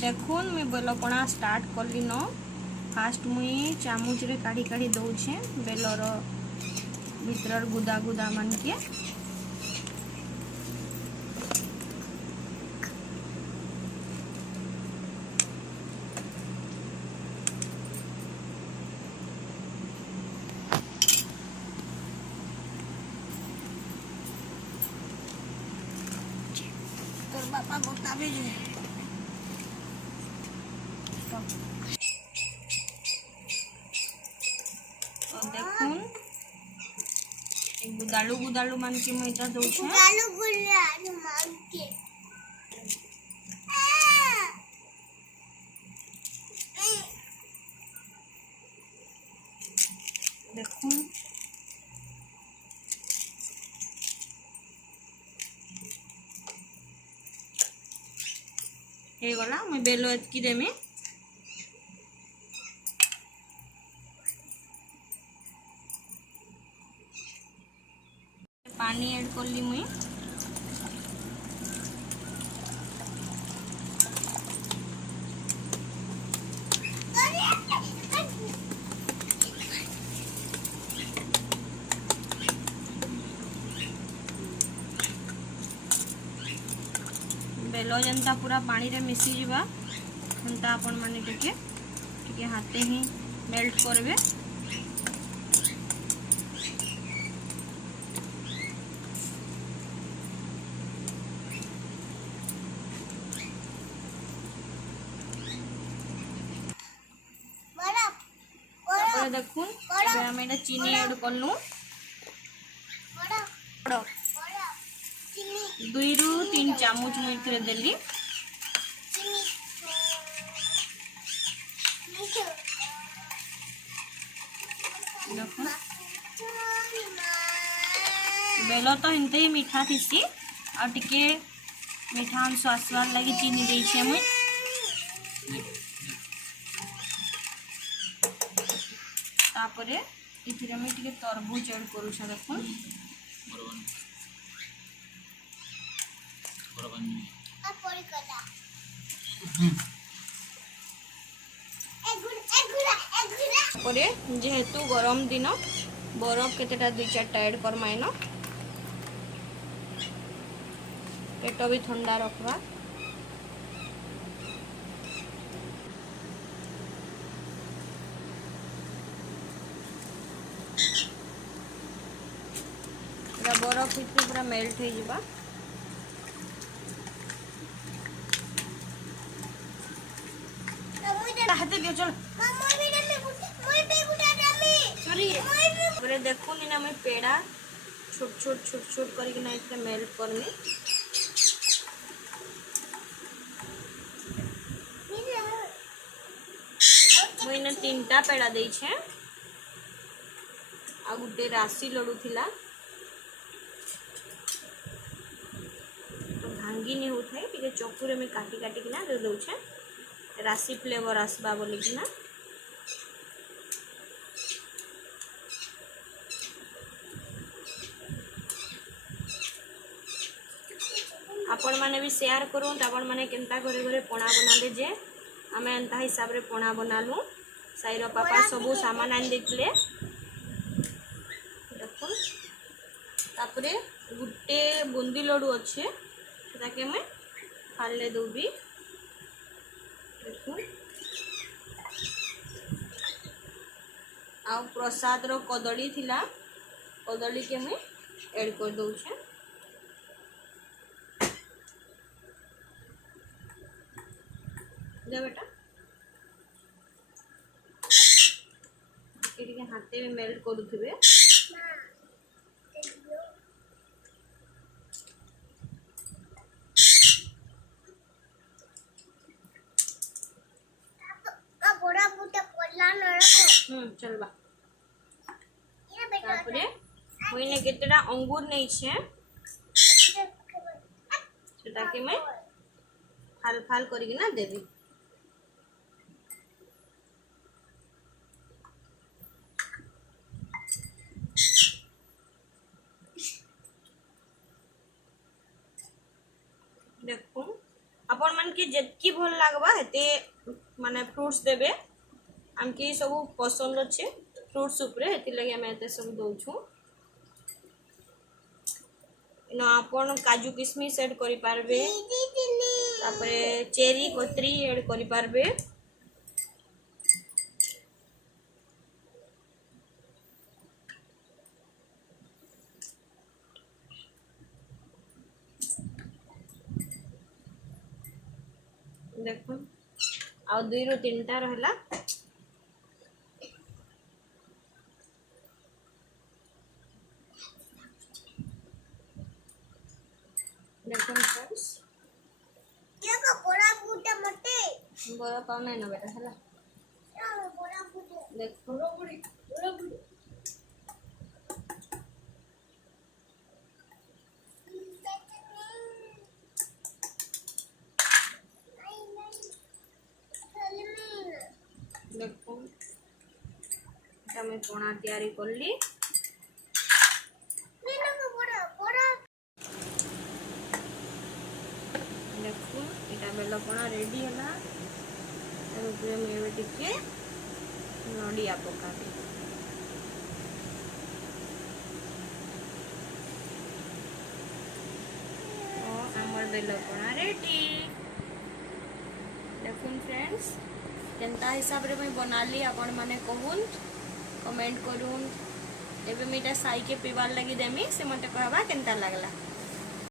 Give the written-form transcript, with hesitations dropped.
देखुन मुई बेलपणा स्टार्ट कली न। फास्ट मुई चामच रे काढ़ी काढ़ी दौछे बेलर भीतर गुदा गुदा मान के। तोर बापा बताबे जे तो देखुन गुदालू गुदालू मान के मैं इटा दौछे। गुदालू गुदालू मान के देखुन हे गला मैं बेलो एतकी देमी। पानी ऐड कर ली मुई। बेलो जनता पूरा पानी रे मिसी जीवा हंता अपन माने टिके हाथे ही मेल्ट करबे। देखुन एबे चीनी ऐड करलु 2 रु 3 चामच मुई इथरे देली। देखुन बेलो तो हिंते ही मीठा थीसी आ टिके मीठा अंश आसवार लगी चीनी देइछे मुई। तापरे इथिरे मैं टिके तरबूज ऐड करू छ। देखुन परे जेहेतु गरम दिन बरफ केतेटा 2-4टा ऐड करमाइन पेट भी ठंडा रखवा। पूरा बरफ इतने पूरा मेल्ट हो जावा। हाथे दियो चल देखो ना मैं पेड़ा छोट छोट करके ना इतने मेल्ट करनी। मुझे 3टा पेड़ा देइछे आ गुटे राशि लडू थिला तो भांगी नहीं होता है टिके चक्कू में काटी काटी किना दे दउछे राशि फ्लेवर आसबा बोली किना। आपण माने भी शेयर करूँ आपण माने केनता घरे घरे पणा बनाले जे आमे एंता हिसाब रे पणा बनालु। साईर पापा सबू सामान आन देथिले। देखुन तापरे गुटे बुंदी लड्डू अच्छे सेटाके मैं फाले दूबी। देखुन आ प्रसाद रो कदली थिला कदली के मैं ऐड कर दउछे। बेटा टिके हाथे में मेल्ट करूथिबे। चलबा तापरे होइने केतेटा अंगूर नहीं छे सेटा के मैं फाल फाल करके ना देबी। देखो आपण मन के जेतकी भल लागबा हेते माने फ्रूट्स देबे आमके सब पसंद अच्छे फ्रूट्स उपरे हेति लगे हम एते सब दउछु न आपण काजू किशमिश ऐड करि पारबे तापरे चेरी कतरी ऐड करि पारबे देखो आ 2 ରୁ 3टा रहला देखो फ्रेंड्स ये का बड़ा बूटा मटे बड़ा पाव नहीं ना बेटा हला बड़ा बूटा देखो बड़ा बूटा देखो मैं पणा तैयारी करली देखो इटा बेल पणा रेडी है टिके नड़िया पकाबी आमर बेल पणा रेडी देखुन फ्रेंड्स केनता हिसाब रे मैं बनाली आपण माने कहून कमेंट करूँ एबे मीटा साई के पीवार लगी देमी से मते कहबा केनता लागला।